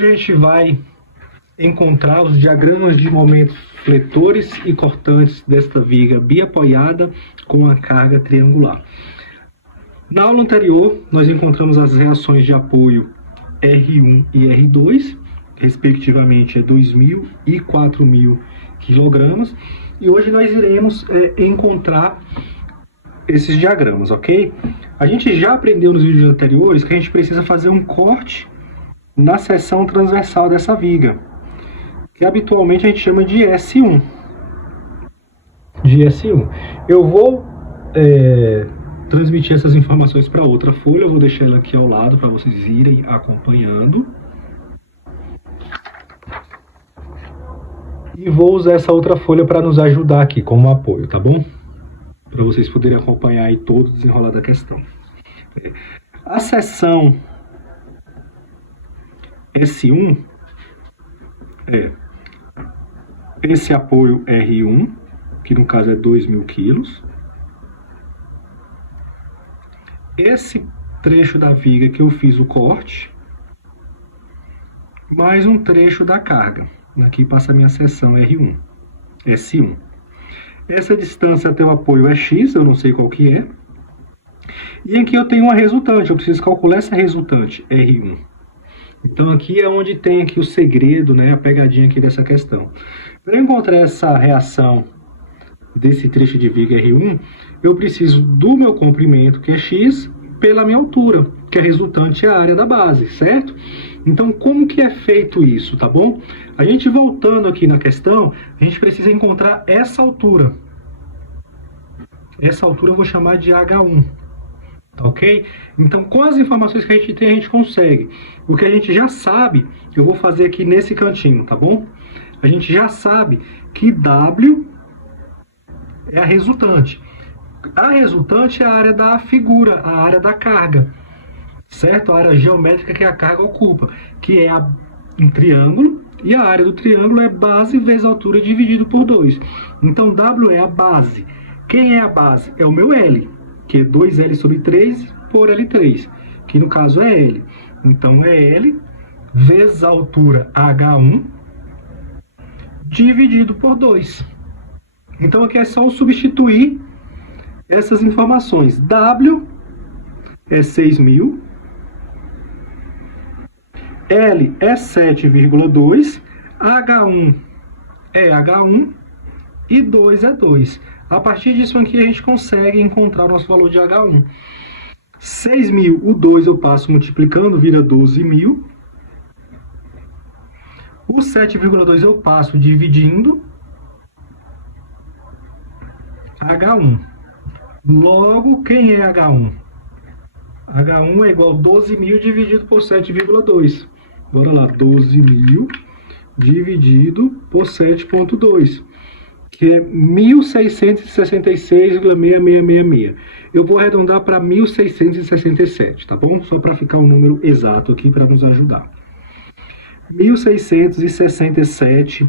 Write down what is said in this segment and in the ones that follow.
Hoje a gente vai encontrar os diagramas de momentos fletores e cortantes desta viga biapoiada com a carga triangular. Na aula anterior, nós encontramos as reações de apoio R1 e R2, respectivamente 2.000 e 4.000 quilogramas, e hoje nós iremos encontrar esses diagramas, ok? A gente já aprendeu nos vídeos anteriores que a gente precisa fazer um corte na seção transversal dessa viga, que habitualmente a gente chama de S1. Eu vou transmitir essas informações para outra folha, eu vou deixar ela aqui ao lado para vocês irem acompanhando. E vou usar essa outra folha para nos ajudar aqui como apoio, tá bom? Para vocês poderem acompanhar aí todo o desenrolar da questão. A seção S1 é esse apoio R1, que no caso é 2.000 quilos. Esse trecho da viga que eu fiz o corte, mais um trecho da carga. Aqui passa a minha seção R1, S1. Essa distância até o apoio é X, eu não sei qual que é. E aqui eu tenho uma resultante, eu preciso calcular essa resultante, R1. Então aqui é onde tem aqui o segredo, né, a pegadinha aqui dessa questão. Para encontrar essa reação desse trecho de viga R1, eu preciso do meu comprimento, que é X, pela minha altura, que a resultante é a área da base, certo? Então, como que é feito isso, tá bom? A gente voltando aqui na questão, a gente precisa encontrar essa altura. Essa altura eu vou chamar de H1, tá ok? Então, com as informações que a gente tem, a gente consegue. O que a gente já sabe, eu vou fazer aqui nesse cantinho, tá bom? A gente já sabe que W é a resultante. A resultante é a área da figura, a área da carga, certo? A área geométrica que a carga ocupa, que é um triângulo, e a área do triângulo é base vezes altura dividido por 2. Então, W é a base. Quem é a base? É o meu L, que é 2L sobre 3 por L3, que no caso é L. Então, é L vezes a altura H1 dividido por 2. Então, aqui é só substituir essas informações. W é 6.000, L é 7,2, H1 é H1 e 2 é 2. A partir disso aqui a gente consegue encontrar o nosso valor de H1. 6.000, o 2 eu passo multiplicando, vira 12.000. O 7,2 eu passo dividindo, H1. Logo, quem é H1? H1 é igual a 12.000 dividido por 7,2. Bora lá, 12.000 dividido por 7,2, que é 1.666,6666. Eu vou arredondar para 1.667, tá bom? Só para ficar um número exato aqui para nos ajudar. 1.667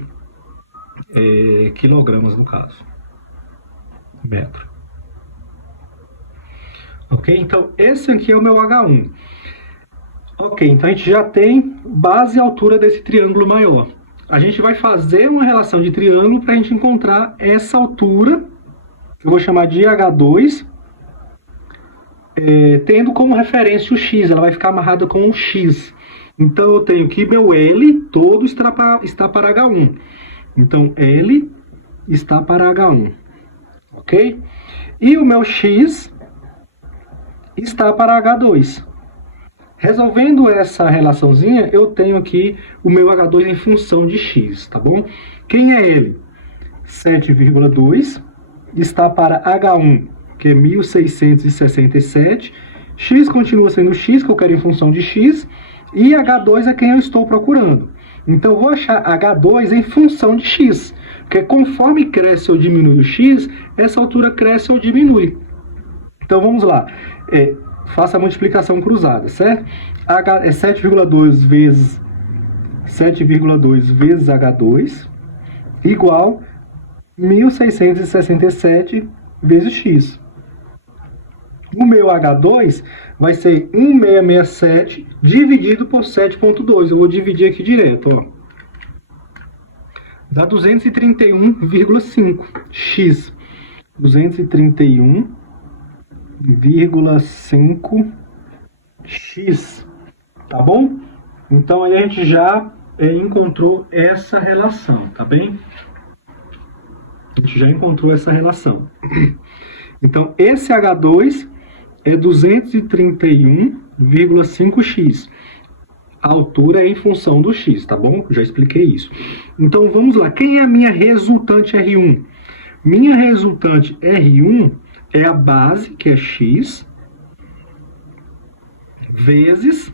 quilogramas, no caso. Metro. Ok? Então, esse aqui é o meu H1. Ok, então a gente já tem base e altura desse triângulo maior. A gente vai fazer uma relação de triângulo para a gente encontrar essa altura, que eu vou chamar de H2, tendo como referência o X, ela vai ficar amarrada com o X. Então, eu tenho que meu L todo está para H1. Então, L está para H1. Ok? E o meu X está para H2. Resolvendo essa relaçãozinha, eu tenho aqui o meu H2 em função de X, tá bom? Quem é ele? 7,2 está para H1, que é 1.667. X continua sendo X, que eu quero em função de X. E H2 é quem eu estou procurando. Então, eu vou achar H2 em função de X. Porque conforme cresce ou diminui o X, essa altura cresce ou diminui. Então, vamos lá. Faça a multiplicação cruzada, certo? H é 7,2 vezes H2 igual 1.667 vezes X. O meu H2 vai ser 1667 dividido por 7,2. Eu vou dividir aqui direto, ó. Dá 231,5 x. 231,5 x. Tá bom? Então aí a gente já encontrou essa relação, tá bem? A gente já encontrou essa relação. Então esse H2 é 231,5x. A altura é em função do x, tá bom? Já expliquei isso. Então vamos lá. Quem é a minha resultante R1? Minha resultante R1 é a base, que é x, vezes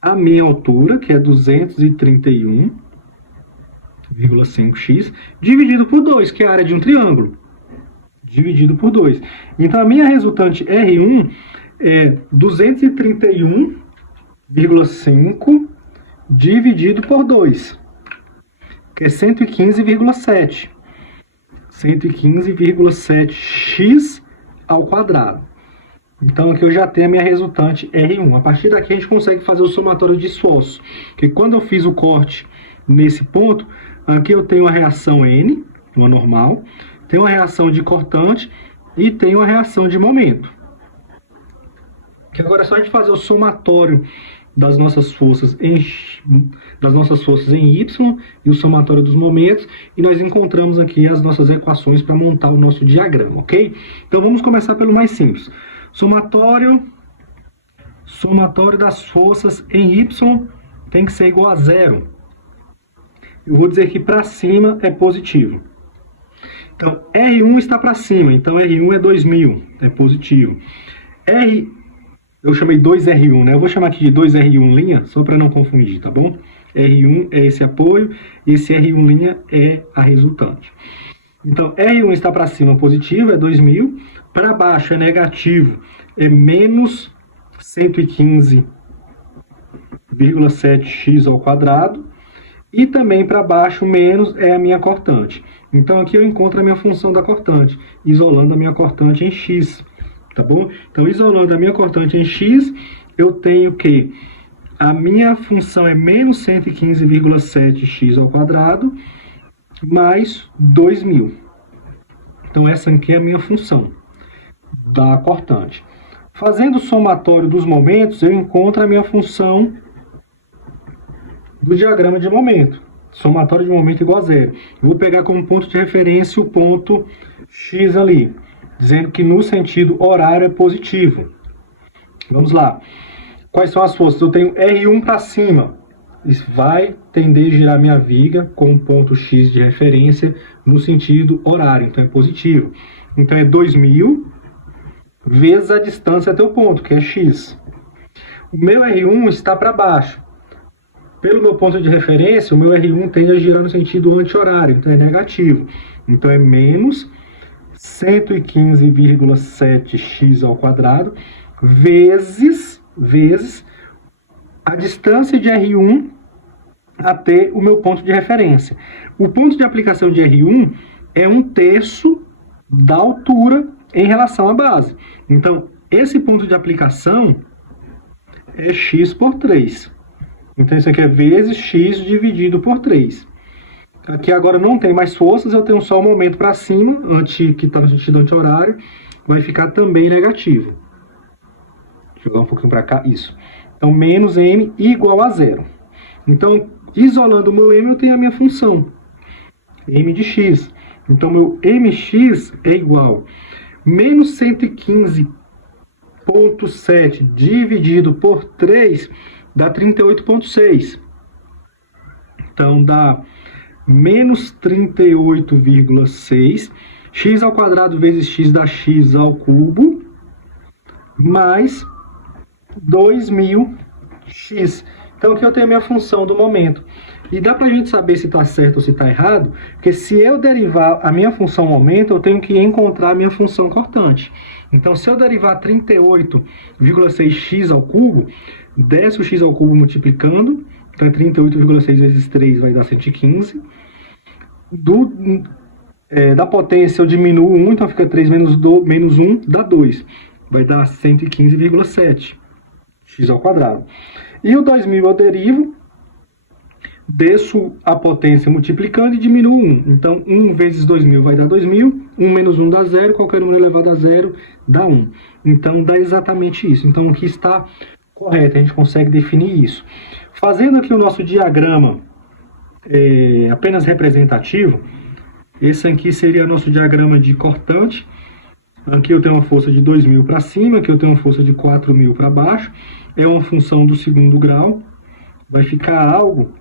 a minha altura, que é 231,5x, dividido por 2, que é a área de um triângulo. Dividido por 2. Então, a minha resultante R1 é 231,5 dividido por 2, que é 115,7. 115,7x ao quadrado. Então, aqui eu já tenho a minha resultante R1. A partir daqui, a gente consegue fazer o somatório de esforço. Porque quando eu fiz o corte nesse ponto, aqui eu tenho a reação N, uma normal, tenho a reação de cortante e tenho a reação de momento. Que agora é só a gente fazer o somatório das nossas forças em Y e o somatório dos momentos, e nós encontramos aqui as nossas equações para montar o nosso diagrama, ok? Então vamos começar pelo mais simples. Somatório das forças em Y tem que ser igual a 0. Eu vou dizer que para cima é positivo. Então, R1 está para cima, então R1 é 2000, é positivo. Eu chamei 2R1, né? Eu vou chamar aqui de 2R1', só para não confundir, tá bom? R1 é esse apoio, e esse R1' é a resultante. Então, R1 está para cima positivo, é 2000. Para baixo é negativo, é menos 115,7x ao quadrado. E também para baixo, menos é a minha cortante. Então, aqui eu encontro a minha função da cortante, isolando a minha cortante em x. Tá bom? Então, isolando a minha cortante em x, eu tenho que a minha função é menos 115,7x ao quadrado, mais 2000. Então, essa aqui é a minha função da cortante. Fazendo o somatório dos momentos, eu encontro a minha função do diagrama de momento. Somatório de momento igual a 0. Eu vou pegar como ponto de referência o ponto x ali, dizendo que no sentido horário é positivo. Vamos lá. Quais são as forças? Eu tenho R1 para cima. Isso vai tender a girar minha viga com o ponto x de referência no sentido horário. Então é positivo. Então é 2000 vezes a distância até o ponto, que é x. O meu R1 está para baixo. Pelo meu ponto de referência, o meu R1 tende a girar no sentido anti-horário, então é negativo. Então é menos 115,7x ao quadrado vezes a distância de R1 até o meu ponto de referência. O ponto de aplicação de R1 é 1/3 da altura em relação à base. Então, esse ponto de aplicação é x por 3. Então, isso aqui é vezes x dividido por 3. Aqui agora não tem mais forças, eu tenho só o momento para cima, que está no sentido anti-horário, vai ficar também negativo. Deixa eu jogar um pouquinho para cá, isso. Então, menos m igual a 0. Então, isolando o meu m, eu tenho a minha função, m de x. Então, meu mx é igual a menos 115,7 dividido por 3 dá 38,6. Então, dá menos 38,6. X ao quadrado vezes x dá x ao cubo, mais 2000x. Então, aqui eu tenho a minha função do momento. E dá para a gente saber se está certo ou se está errado, porque se eu derivar a minha função momento, eu tenho que encontrar a minha função cortante. Então, se eu derivar 38,6x ao cubo, desce o x ao cubo multiplicando, então é 38,6 vezes 3 vai dar 115. Da potência eu diminuo 1, então fica 3 menos 1 dá 2. vai dar 115,7 x ao quadrado. E o 2000 eu derivo, desço a potência multiplicando e diminuo 1. Então, 1 vezes 2000 vai dar 2000, 1 menos 1 dá 0, qualquer número elevado a 0 dá 1. Então, dá exatamente isso. Então, aqui está correto, a gente consegue definir isso. Fazendo aqui o nosso diagrama apenas representativo, esse aqui seria nosso diagrama de cortante. Aqui eu tenho uma força de 2.000 para cima, aqui eu tenho uma força de 4.000 para baixo. É uma função do segundo grau. Vai ficar algo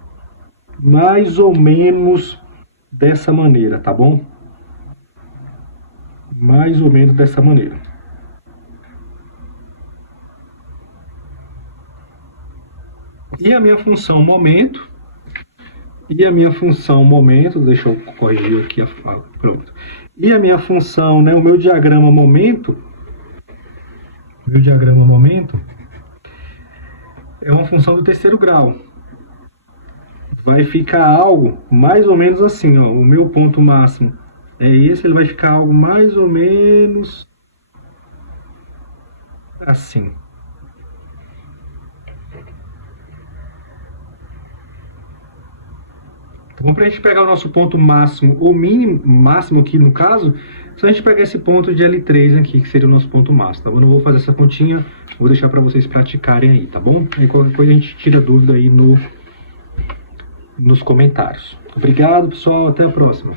mais ou menos dessa maneira, tá bom? Mais ou menos dessa maneira. E a minha função momento, deixa eu corrigir aqui a fala, pronto. E a minha função, né, o meu diagrama momento é uma função do terceiro grau. Vai ficar algo mais ou menos assim, ó. O meu ponto máximo é esse, ele vai ficar algo mais ou menos assim. Então, para a gente pegar o nosso ponto máximo, ou mínimo, máximo aqui no caso, só a gente pegar esse ponto de L3 aqui, que seria o nosso ponto máximo, tá bom? Eu não vou fazer essa continha, vou deixar para vocês praticarem aí, tá bom? Aí qualquer coisa a gente tira dúvida aí nos comentários. Obrigado, pessoal, até a próxima.